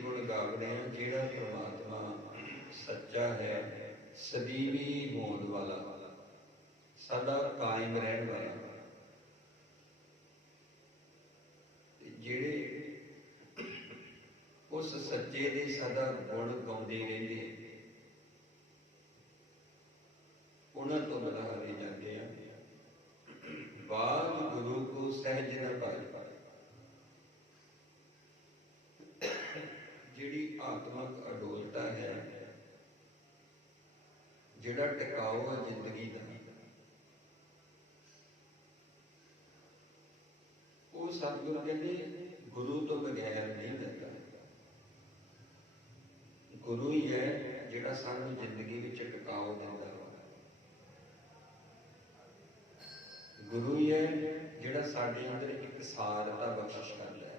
गुण गावने जिहड़ा परमात्मा सच्चा है, सदीवी होंद वाला, सदा कायम रहने वाला, जिहड़े उस सच्चे दे सदा गुण गाउंदे रहिंदे उन्हां तो बधारे जाते हैं। बात गुरु को सहज न पाए, जिहड़ी आत्मक अडोलता है, जिहड़ा टिकाऊ है जिंदगी का, वो सतगुरु कहते गुरु तो बगैर नहीं मिलता। गुरु ही है जिहड़ा सानू जिंदगी विच टिकाऊ दिंदा है। गुरु ही है जिहड़ा साडे अंदर एक सारता बख्शिश करदा है।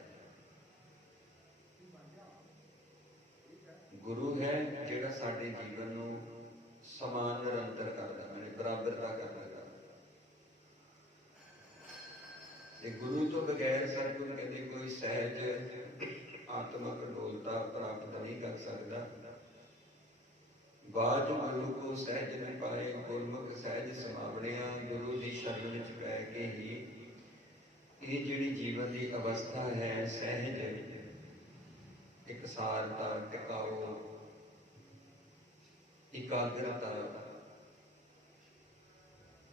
गुरु है जिहड़ा साडे जीवन नू समान निरंतर करदा है, बराबरता करदा है। ते गुरु तो बगैर सतगुरु कहते कोई सहज आत्मक डोलता प्राप्त नहीं कर सकता। बाज गुरु को सहज न पाए, गुरमुख सहज समावणिया। गुरु की शरण विच पै के ही ये जिहड़ी जीवन की अवस्था है, सहज एक सारता, टिकाऊ, एकाग्रता,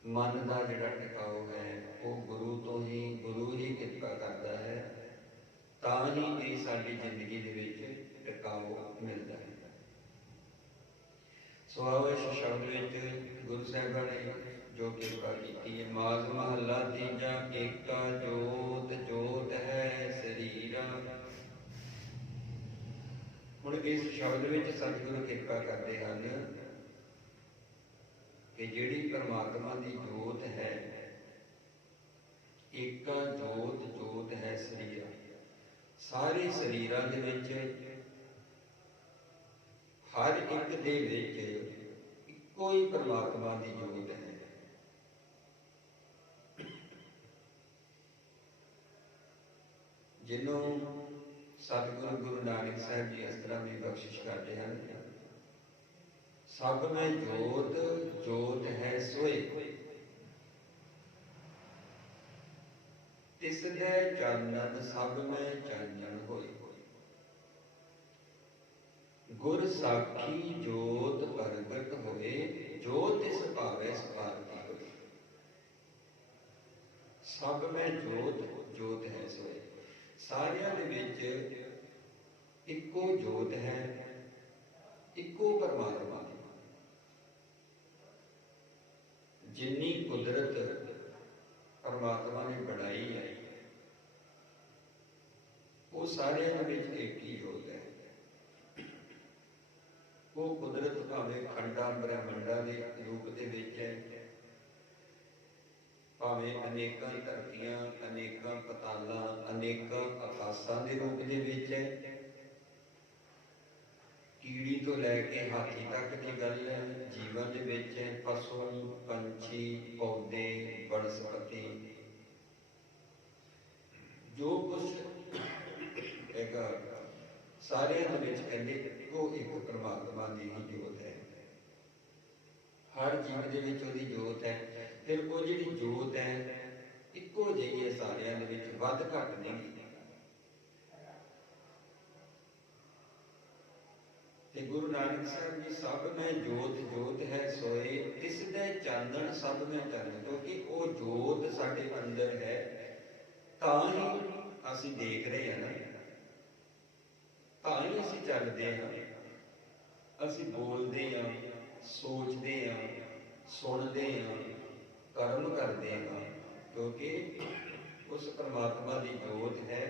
मन का जिहड़ा टिकाऊ है वो गुरु तो ही, गुरु ही किरपा करता है, तां ही ये साडी जिंदगी दे विच टिकाऊ मिलता है। सो आओ इस शब्द विच गुरु साहिबां ने जो किरपा की है। माज महला तीजा एका जोत जोत है शरीरा। हुण इस शब्द विच सतगुरु किरपा करते हैं कि जिहड़ी परमात्मा की जोत है, एक जोत जोत है शरीर। सारे शरीरां दे विच हर एक दे विच इक्को ही परमात्मा की जोत है। जिन्हों सतगुरु गुरु नानक साहिब जी इस तरह की बख्शिश करते हैं, सब में जोत जोत है सोए, तिसदे चानन सब में चानन होए। गुर साखी जोत प्रगट होए, जो तिस भावे सपारती होए। सब में जोत जोत है सोए। सारियां दे विच इक्को जोत है, इक्को परमात्मा। जिन्नी कुदरत परमात्मा ने बनाई है, वो सारे एक ही जोत है। वो कुदरत भावें खंडा ब्रह्मंडा के रूप के विच है, भावें अनेकां धरतियां, अनेकां पतालां, अनेकां आकाशां के रूप के विच है। कीड़ी तो लैके हाथी तक की गल है, जीवन दे विच है। पशु पंछी पौधे वनस्पति जो कुछ हैगा सारे कहते वो एक परमात्मा की ही जोत है। हर जीव दे विच ओहदी जोत है। फिर वो जिहड़ी जोत है इक्को जिही है, सारियां दे विच वध घट नहीं। गुरु नानक साहब जी सब में जोत जोत है सोए, तिसदे चानन सब में चानन। क्योंकि वो जोत साडे अंदर है, तां ही असीं देख रहे हैं ना, तां ही असीं चलदे हैं, असीं बोलदे हैं, सोचते हैं, सुनते हैं, कर्म करते हैं। क्योंकि उस परमात्मा की जोत है,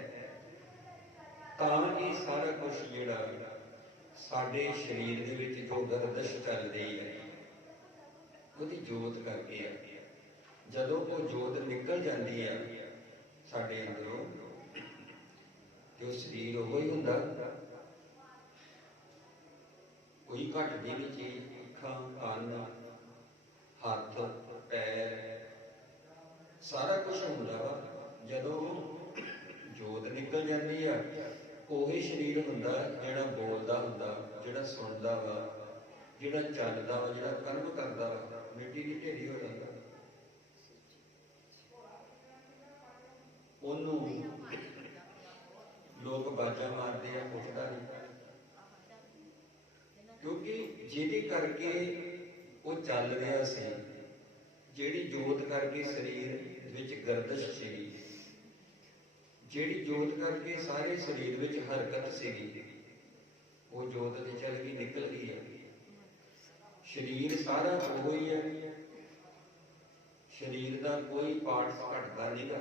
तां ही सारा कुछ जिहड़ा साडे शरीर दे विच जो गर्दिश चल रही है उसकी जोत करके है। जदों वो जोत निकल जाती है साडे अंदरों, जो शरीर वो ही हुंदा, कोई घटदी नहीं चीज। अखां कान हथ पैर सारा कुछ हुंदा वा। जदों जोत निकल जाती है ਉਹੀ ਸਰੀਰ ਹੁੰਦਾ ਜਿਹੜਾ ਬੋਲਦਾ ਹੁੰਦਾ, ਜਿਹੜਾ ਸੁਣਦਾ ਵਾ, ਜਿਹੜਾ ਚੱਲਦਾ ਵਾ, ਜਿਹੜਾ ਕਰਮ ਕਰਦਾ ਵਾ। ਮਿੱਟੀ ਦੀ ਢੇਰੀ ਹੋ ਜਾਂਦਾ। ਉਹਨੂੰ ਲੋਕ ਬਾਜਾਂ ਮਾਰਦੇ ਆ, ਪੁੱਛਦਾ ਨਹੀਂ, ਕਿਉਂਕਿ ਜਿਹਦੇ ਕਰਕੇ ਉਹ ਚੱਲ ਰਿਹਾ ਸੀ, ਜਿਹੜੀ ਜੋਤ ਕਰਕੇ ਸਰੀਰ ਵਿੱਚ ਗਰਦਸ਼ ਸੀ, ਜਿਹੜੀ ਜੋਤ ਕਰਕੇ ਸਾਰੇ ਸਰੀਰ ਵਿੱਚ ਹਰਕਤ ਸੀਗੀ, ਉਹ ਜੋਤ ਤੇ ਚੱਲ ਗਈ, ਨਿਕਲ ਗਈ ਹੈ। ਸਰੀਰ ਸਾਰਾ ਉਹ ਹੀ ਹੈ, ਸਰੀਰ ਦਾ ਕੋਈ ਪਾਰਟ ਘਟਦਾ ਨਹੀਂਗਾ,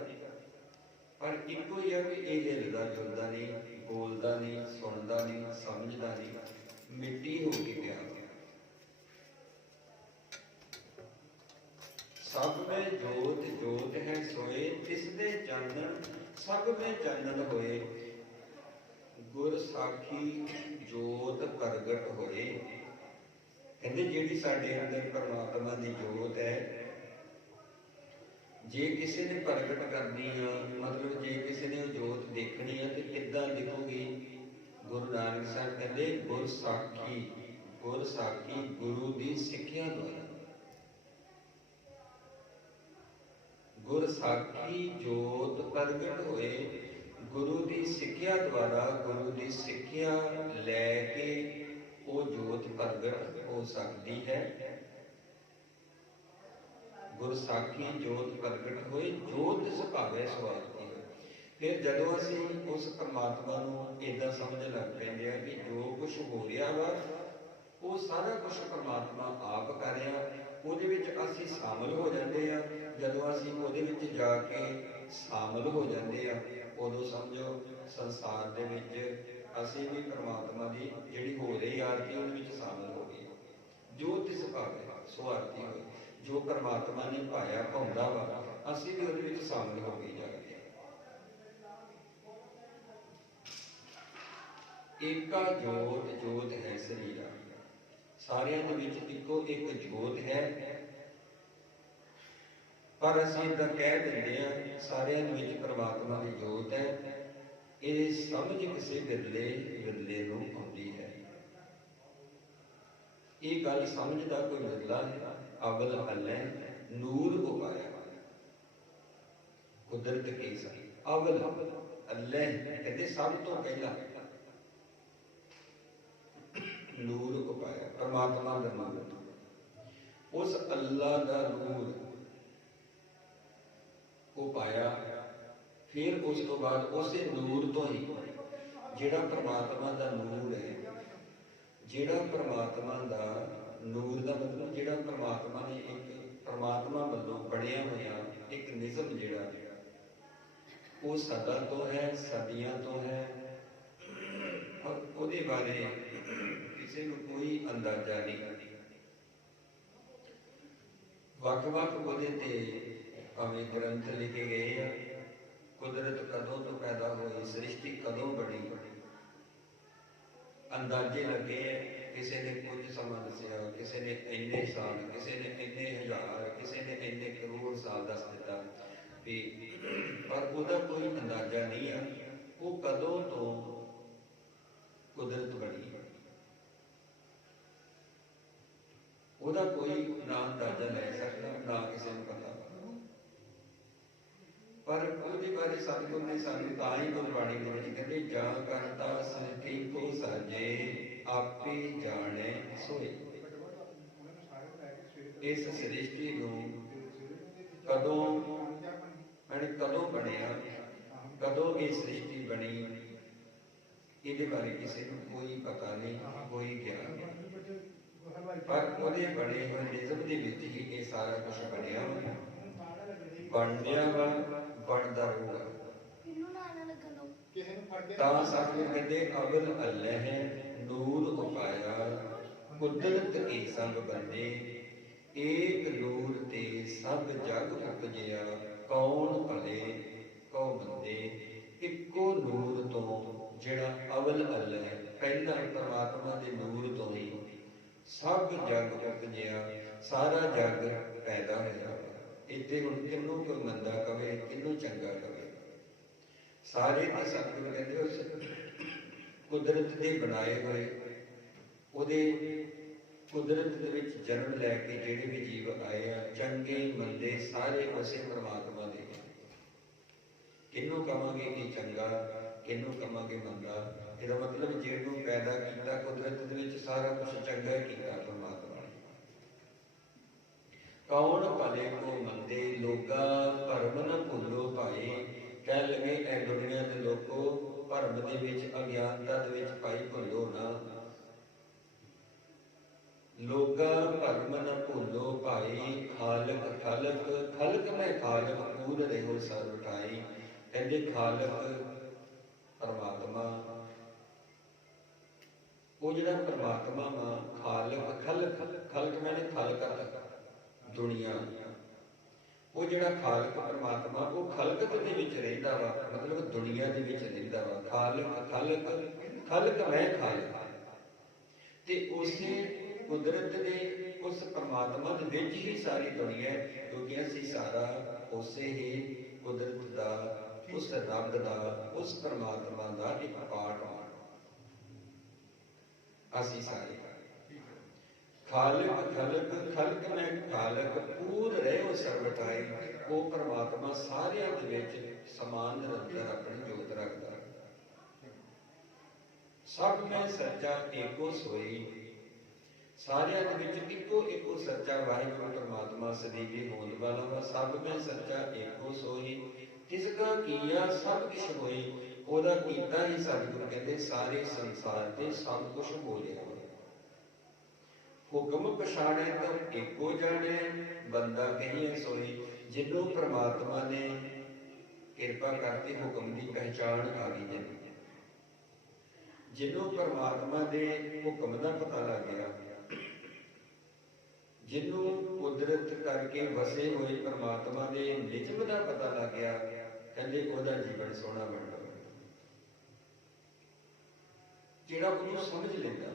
ਪਰ ਇੱਕੋ ਹੀ ਹੈ ਕਿ ਇਹ ਹਿੱਲਦਾ ਜੁਲਦਾ ਨਹੀਂ, ਬੋਲਦਾ ਨਹੀਂ, ਸੁਣਦਾ ਨਹੀਂ, ਸਮਝਦਾ ਨਹੀਂ, ਮਿੱਟੀ ਹੋ ਕੇ ਪਿਆ। ਸਭ में जोत जोत है सोए, तिसदे चानन सब में चानन होए। गुर साखी जोत प्रगट होए। कहते जिहड़ी साडे अंदर परमात्मा की जोत है, जे किसी ने प्रगट करनी है, मतलब जे किसी ने जोत देखनी है तो किद्दां दिखूगी? गुरु नानक साहब कहते गुर साखी गुरु की सिक्ख्या द्वारा। गुर साखी जोत प्रगट होए, गुरु की सिक्ख्या द्वारा, गुरु की सिक्ख्या लैके वो जोत प्रगट हो सकती है। गुर साखी जोत प्रगट होए, जोत सुभावे सुआरती है। फिर जदों असीं उस परमात्मा नूं इदां समझ लग पैंदे आ कि जो कुछ हो रहा वा वो सारा कुछ परमात्मा आप कर रहा, ਉਹਦੇ ਵਿੱਚ ਅਸੀਂ ਸ਼ਾਮਲ ਹੋ ਜਾਂਦੇ ਆ। ਜਦੋਂ ਅਸੀਂ ਉਹਦੇ ਵਿੱਚ ਜਾ ਕੇ ਸ਼ਾਮਲ ਹੋ ਜਾਂਦੇ ਆ, ਉਦੋਂ ਸਮਝੋ ਸੰਸਾਰ ਦੇ ਵਿੱਚ ਅਸੀਂ ਵੀ ਪਰਮਾਤਮਾ ਦੀ ਜਿਹੜੀ ਹੋ ਰਹੀ ਆਰਤੀ ਉਹਦੇ ਵਿੱਚ ਸ਼ਾਮਲ ਹੋ ਗਏ। ਜੋ ਤਿਸ ਭਾਵੇ ਸੋ ਆਰਤੀ ਹੋਈ, ਜੋ ਪਰਮਾਤਮਾ ਨੇ ਭਾਇਆ ਭਾਉਂਦਾ ਵਾ, ਅਸੀਂ ਵੀ ਉਹਦੇ ਵਿੱਚ ਸ਼ਾਮਲ ਹੋ ਗਏ ਜਾ ਕੇ। ਏਕਾ ਜੋਤ ਜੋਤ ਹੈ ਸਰੀਰਾ। ਸਾਰਿਆਂ ਦੇ ਵਿੱਚ ਇੱਕੋ ਇੱਕ ਜੋਤ ਹੈ, ਪਰ ਅਸੀਂ ਇਦਾਂ ਕਹਿ ਦਿੰਦੇ ਆ ਸਾਰਿਆਂ ਦੇ ਵਿੱਚ ਪਰਮਾਤਮਾ ਦੀ ਜੋਤ ਹੈ। ਇਹ ਸਮਝ ਕਿਸੇ ਵਿਰਲੇ ਨੂੰ ਆਉਂਦੀ ਹੈ। ਇਹ ਗੱਲ ਸਮਝ ਦਾ ਕੋਈ ਵਿਰਲਾ ਹੈ। ਅਵਲ ਅੱਲ੍ਹੈ ਨੂਰ ਉਪਾਇਆ, ਕੁਦਰਤ ਕੀ ਸਹੀ। ਅਵਲ ਅੱਲ੍ਹੈ ਕਹਿੰਦੇ ਸਭ ਤੋਂ ਪਹਿਲਾਂ ਨੂਰ ਉਪਾਇਆ, परमात्मा का नूर, उस अल्लाह का नूर को पाया। फिर उस तो बाद उस नूर तो ही जिहड़ा परमात्मा का नूर है, जिहड़ा परमात्मा का नूर का मतलब जिहड़ा परमात्मा ने एक परमात्मा वालों बनिया होया एक निज़म जिहड़ा वो सदा तो है, सदियां तो है, और ਉਹਦੇ बारे किसी को कोई अंदाजा नहीं। वख-वख ਉਹਦੇ ਤੇ ਭਾਵੇਂ ग्रंथ लिखे गए हैं, कुदरत कदों तो पैदा हुई, सृष्टि कदों बनी, अंदाजे लगे हैं। किसी ने कुछ समा दसिया, किसी ने इन्ने साल, किसी ने इन्ने हजार, किसी ने इन्ने करोड़ साल दस दिता भी, पर ਉਹਦਾ कोई अंदाजा नहीं है वो कदों तो कुदरत बनी। ਉਹਦਾ ਕੋਈ ਨਾ ਅੰਦਾਜ਼ਾ ਲੈ ਸਕਦਾ, ਨਾ ਕਿਸੇ ਨੂੰ ਪਤਾ। ਪਰ ਉਹਦੇ ਬਾਰੇ ਸਤਿਗੁਰ ਨੇ ਸਾਨੂੰ ਤਾਂ ਹੀ ਗੁਰਬਾਣੀ ਦੇ ਵਿੱਚ ਕਹਿੰਦੇ ਜਾਂ ਕਰਤਾ ਸ੍ਰਿਸ਼ਟੀ ਕੋ ਸਾਜੇ ਆਪੇ ਜਾਣੇ ਸੋਏ। ਇਸ ਸ੍ਰਿਸ਼ਟੀ ਨੂੰ ਕਦੋਂ ਬਣਿਆ, ਕਦੋਂ ਇਹ ਸ੍ਰਿਸ਼ਟੀ ਬਣੀ, ਇਹਦੇ ਬਾਰੇ ਕਿਸੇ ਨੂੰ ਕੋਈ ਪਤਾ ਨਹੀਂ, ਕੋਈ ਗਿਆਨ ਨਹੀਂ। पर ਉਹਦੇ ਬਣੇ ਹੋਏ ਨਿਯਮ ਦੇ ਵਿੱਚ ਹੀ ਇਹ ਸਾਰਾ ਕੁਝ ਬਣਿਆ ਹੋਇਆ, ਬਣਿਆ ਵਾ, ਬਣਦਾ ਰਹੂਗਾ। ਤਾਂ ਸਾਨੂੰ ਕਹਿੰਦੇ ਅਵਲ ਅੱਲ੍ਹੈ ਨੂਰ ਉਪਾਇਆ, ਕੁਦਰਤ ਕੀ ਸਭ ਬੰਦੇ, ਏਕ ਨੂਰ ਤੇ ਸਭ ਜਗ ਉਪਜਿਆ, ਕੌਣ ਭਲੇ ਕਉ ਮੰਦੇ। ਇੱਕੋ ਨੂਰ ਤੋਂ ਜਿਹੜਾ ਅਵਲ ਅੱਲ੍ਹੈ ਪਹਿਲਾਂ ਪਰਮਾਤਮਾ ਦੇ ਨੂਰ ਤੋਂ ਹੀ सब जग उपजिया, सारा जग पैदा होया। इत्थे हुण किन्नू कोई मंदा कवे, किन्नू चंगा कवे, सारे ते सतगुर कहंदे ਕੁਦਰਤ ਦੇ ਬਣਾਏ ਹੋਏ ਉਹਦੇ ਕੁਦਰਤ ਦੇ ਵਿੱਚ ਜਨਮ ਲੈ ਕੇ ਜਿਹੜੇ ਵੀ ਜੀਵ ਆਏ ਆ, ਚੰਗੇ ਮੰਦੇ ਸਾਰੇ ਉਸੇ ਪਰਮਾਤਮਾ ਦੇ। ਕਿਹਨੂੰ ਕਵਾਂਗੇ ਕਿ ਚੰਗਾ, ਕਿਹਨੂੰ ਕਵਾਂਗੇ ਮੰਦਾ? ਇਹਦਾ ਮਤਲਬ ਜਿਹਨੂੰ ਪੈਦਾ ਕੀਤਾ ਕੁਦਰਤ ਦੇ ਵਿੱਚ ਸਾਰਾ ਕੁਝ ਚੰਗਾ ਕੀਤਾ ਪਰਮਾਤਮਾ ਨੇ। ਕੌਣ ਭਲੇ ਕੋ ਮੰਦੇ ਲੋਗਾ ਭਰਮ ਨ ਭੁੱਲੋ ਭਾਈ। ਕਹਿ ਲਗੇ ਇਹ ਦੁਨੀਆ ਦੇ ਲੋਕੋ, ਭਰਮ ਦੇ ਵਿੱਚ, ਅਗਿਆਨਤਾ ਦੇ ਵਿੱਚ ਭਾਈ ਭੁੱਲੋ ਨਾ। ਲੋਗਾ ਭਰਮ ਨ ਭੁੱਲੋ ਭਾਈ। ਖਾਲਕ ਖਲਕ ਖਲਕ ਮੈਂ ਖਾਲਕ ਪੂਰ ਰਹਿਓ ਸਰਬ ਠਾਈ। ਕਹਿੰਦੇ ਖਾਲਕ ਪਰਮਾਤਮਾ, ਉਹ ਜਿਹੜਾ ਪਰਮਾਤਮਾ ਵਾ ਖਾਲਕ, ਖਲਕ ਖਲਕ ਮੈਨੇ ਖਲਕਤ ਦੁਨੀਆ, ਉਹ ਜਿਹੜਾ ਖਾਲਕ ਪਰਮਾਤਮਾ ਉਹ ਖਲਕਤ ਦੇ ਵਿੱਚ ਰਹਿੰਦਾ ਵਾ, ਮਤਲਬ ਦੁਨੀਆ ਦੇ ਵਿੱਚ ਰਹਿੰਦਾ ਵਾ। ਖਾਲਕ ਖਲਕ ਖਲਕ ਮੈਂ ਖਾਲਕ, ਤੇ ਉਸੇ ਕੁਦਰਤ ਦੇ ਉਸ ਪਰਮਾਤਮਾ ਦੇ ਵਿੱਚ ਹੀ ਸਾਰੀ ਦੁਨੀਆ ਹੈ, ਕਿਉਂਕਿ ਅਸੀਂ ਸਾਰਾ ਉਸੇ ਹੀ ਕੁਦਰਤ ਦਾ, ਉਸ ਰੱਬ ਦਾ, ਉਸ ਪਰਮਾਤਮਾ ਦਾ ਇੱਕ ਪਾਰਟ ਹਾਂ ਅਸੀਂ ਸਾਰੇ। ਖਾਲਕ ਖਲਕ ਖਲਕ ਮੈਂ ਖਾਲਕ ਪੂਰ ਰਹਿਓ ਸਰਬ ਠਾਈ। ਉਹ ਪਰਮਾਤਮਾ ਸਾਰਿਆਂ ਦੇ ਵਿੱਚ ਸਮਾਨ ਨਿਰੰਤਰ ਆਪਣੀ ਜੋਤ ਰੱਖਦਾ। ਸਭ ਮੈਂ ਸੱਚਾ ਏਕੋ ਸੋਈ। ਸਾਰਿਆਂ ਦੇ ਵਿੱਚ ਇੱਕੋ ਸੱਚਾ ਵਾਹਿਗੁਰੂ ਪਰਮਾਤਮਾ ਸਦੀਵੀ ਹੋਂਦ ਵਾਲਾ ਵਾ। ਸਭ ਮੈਂ ਸੱਚਾ ਏਕੋ ਸੋਈ, ਤਿਸਕਾ ਕੀਆ ਸਭ ਕੁਛ ਹੋਈ। ਉਹਦਾ ਕੀਤਾ ਹੀ ਸਤਿਗੁਰੂ ਕਹਿੰਦੇ ਸਾਰੇ ਸੰਸਾਰ ਤੇ ਸਭ ਕੁਛ ਹੋ ਰਿਹਾ। ਹੁਕਮ ਪਛਾਣੇ ਤਾਂ ਏਕੋ ਜਾਣੇ, ਬੰਦਾ ਕਹੀਏ ਸੋਈ। ਜਿਹਨੂੰ ਪਰਮਾਤਮਾ ਨੇ ਕਿਰਪਾ ਕਰਤੀ ਹੁਕਮ ਦੀ ਪਹਿਚਾਣ ਆ ਗਈ ਜੀ, ਜਿਹਨੂੰ ਪਰਮਾਤਮਾ ਦੇ ਹੁਕਮ ਦਾ ਪਤਾ ਲੱਗ ਗਿਆ, ਜਿਹਨੂੰ ਕੁਦਰਤ ਕਰਕੇ ਵਸੇ ਹੋਏ ਪਰਮਾਤਮਾ ਦੇ ਨਿਯਮ ਦਾ ਪਤਾ ਲੱਗ ਗਿਆ, ਕਹਿੰਦੇ ਉਹਦਾ ਜੀਵਨ ਸੋਹਣਾ ਬਣਦਾ। ਜਿਹੜਾ ਉਹਨੂੰ ਸਮਝ ਲੈਂਦਾ,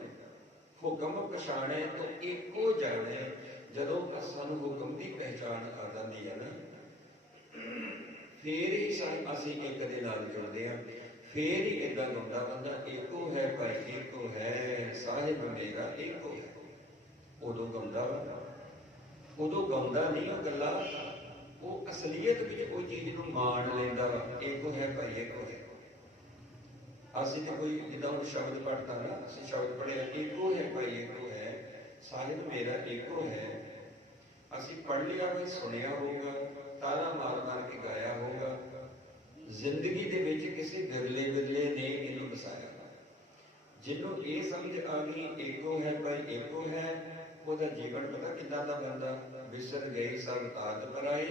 ਹੁਕਮ ਪਛਾਣੇ ਤਾਂ ਇੱਕੋ ਜਾਣੇ। ਜਦੋਂ ਸਾਨੂੰ ਹੁਕਮ ਦੀ ਪਹਿਚਾਣ ਆ ਜਾਂਦੀ ਹੈ ਨਾ, ਫੇਰ ਹੀ ਅਸੀਂ ਇੱਕ ਦੇ ਨਾਲ ਜੁੜਦੇ ਹਾਂ। ਫੇਰ ਹੀ ਏਦਾਂ ਗਾਉਂਦਾ ਬੰਦਾ, ਏਕੋ ਹੈ ਭਾਈ ਏਕੋ ਹੈ, ਸਾਹਿਬ ਮੇਰਾ ਏਕੋ ਹੈ। ਉਦੋਂ ਗਾਉਂਦਾ ਵਾ, ਉਦੋਂ ਗਾਉਂਦਾ ਨਹੀਂ ਉਹ ਗੱਲਾਂ, ਉਹ ਅਸਲੀਅਤ ਵਿੱਚ ਕੋਈ ਚੀਜ਼ ਨੂੰ ਮਾਣ ਲੈਂਦਾ ਵਾ। ਏਕੋ ਹੈ ਭਾਈ ਏਕੋ ਹੈ। ਅਸੀਂ ਤੇ ਕੋਈ ਜਿੱਦਾਂ ਉਹ ਸ਼ਬਦ ਪੜ੍ਹਦਾ ਨਾ, ਅਸੀਂ ਸ਼ਬਦ ਪੜ੍ਹਿਆ ਏਕੋ ਹੈ ਭਾਈ ਏਕੋ ਹੈ, ਸਾਹਿਬ ਮੇਰਾ ਏਕੋ ਹੈ। ਅਸੀਂ ਪੜ੍ਹ ਲਿਆ ਵੀ ਸੁਣਿਆ ਹੋਊਗਾ, ਤਾਰਾ ਮਾਰ ਮਾਰ ਕੇ ਗਾਇਆ ਹੋਊਗਾ, ਜ਼ਿੰਦਗੀ ਦੇ ਵਿੱਚ ਕਿਸੇ ਬਿਰਲੇ ਨੇ ਇਹਨੂੰ ਵਸਾਇਆ। ਜਿਹਨੂੰ ਇਹ ਸਮਝ ਆ ਗਈ ਏਕੋ ਹੈ ਭਾਈ ਏਕੋ ਹੈ, ਉਹਦਾ ਜੀਵਨ ਪਤਾ ਕਿੱਦਾਂ ਦਾ ਬਣਦਾ। ਵਿਸਰ ਗਈ ਸਭ ਤਾਤ ਪਰਾਈ,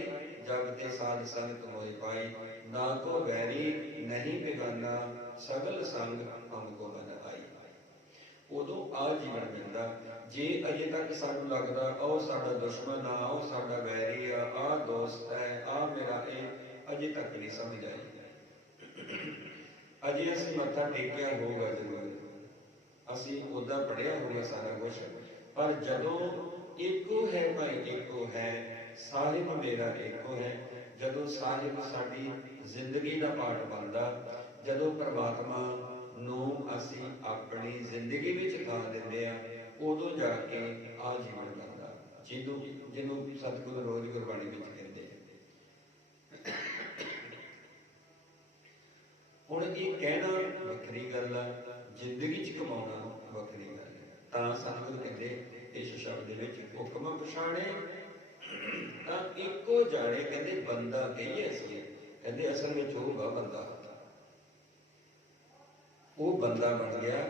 ਜਗ ਤੇ ਸਾਧ ਸੰਗਤ ਹੋਏ ਪਾਈ। ਨਾ ਕੋ ਵੈਰੀ ਨਹੀਂ ਬਿਗਾਨਾ, ਸਗਲ ਸੰਗ ਹਮ ਕੋ ਬਨ ਆਈ। ਉਦੋਂ ਆ ਜੀਵਨ ਮਿਲਦਾ। ਜੇ ਅਜੇ ਤੱਕ ਸਾਨੂੰ ਲੱਗਦਾ ਉਹ ਸਾਡਾ ਦੁਸ਼ਮਣ ਆ, ਉਹ ਸਾਡਾ ਵੈਰੀ ਆ, ਆਹ ਦੋਸਤ ਹੈ, ਆਹ ਮੇਰਾ ਇਹ, ਅਜੇ ਤੱਕ ਨਹੀਂ ਸਮਝ ਆਈ। ਅਜੇ ਅਸੀਂ ਮੱਥਾ ਟੇਕਿਆ ਹੋਊਗਾ ਜ਼ਰੂਰ, ਅਸੀਂ ਉਹਦਾ ਪੜ੍ਹਿਆ ਹੋਊਗਾ ਸਾਰਾ ਕੁਛ, ਪਰ ਜਦੋਂ ਏਕੋ ਹੈ ਭਾਈ ਏਕੋ ਹੈ, ਸਾਹਿਬ ਮੇਰਾ ਏਕੋ ਹੈ, ਜਦੋਂ ਸਾਹਿਬ ਸਾਡੀ ਜ਼ਿੰਦਗੀ ਦਾ ਪਾਰਟ ਬਣਦਾ, ਜਦੋਂ ਪਰਮਾਤਮਾ ਨੂੰ ਅਸੀਂ ਆਪਣੀ ਜ਼ਿੰਦਗੀ ਵਿੱਚ ਥਾਂ ਦਿੰਦੇ ਆ, ਉਦੋਂ ਜਾ ਕੇ ਆ ਜੀਵਨ ਬਣਦਾ, ਜਿਹਨੂੰ ਸਤਿਗੁਰੂ ਰੋਜ਼ ਗੁਰਬਾਣੀ ਵਿੱਚ ਕਹਿੰਦੇ। ਹੁਣ ਇਹ ਕਹਿਣਾ ਵੱਖਰੀ ਗੱਲ ਆ, ਜ਼ਿੰਦਗੀ 'ਚ ਕਮਾਉਣਾ ਵੱਖਰੀ ਗੱਲ ਹੈ। ਤਾਂ ਸਤਿਗੁਰੂ ਕਹਿੰਦੇ ਇਸ ਸ਼ਬਦ ਦੇ ਵਿੱਚ, ਹੁਕਮ ਪਛਾਣੇ ਤਾਂ ਇੱਕੋ ਜਾਣੇ। ਕਹਿੰਦੇ ਬੰਦਾ ਕਹੀਏ ਅਸੀਂ, ਕਹਿੰਦੇ ਅਸਲ ਵਿੱਚ ਹੋਊਗਾ ਬੰਦਾ। ਉਹ ਬੰਦਾ ਬਣ ਗਿਆ।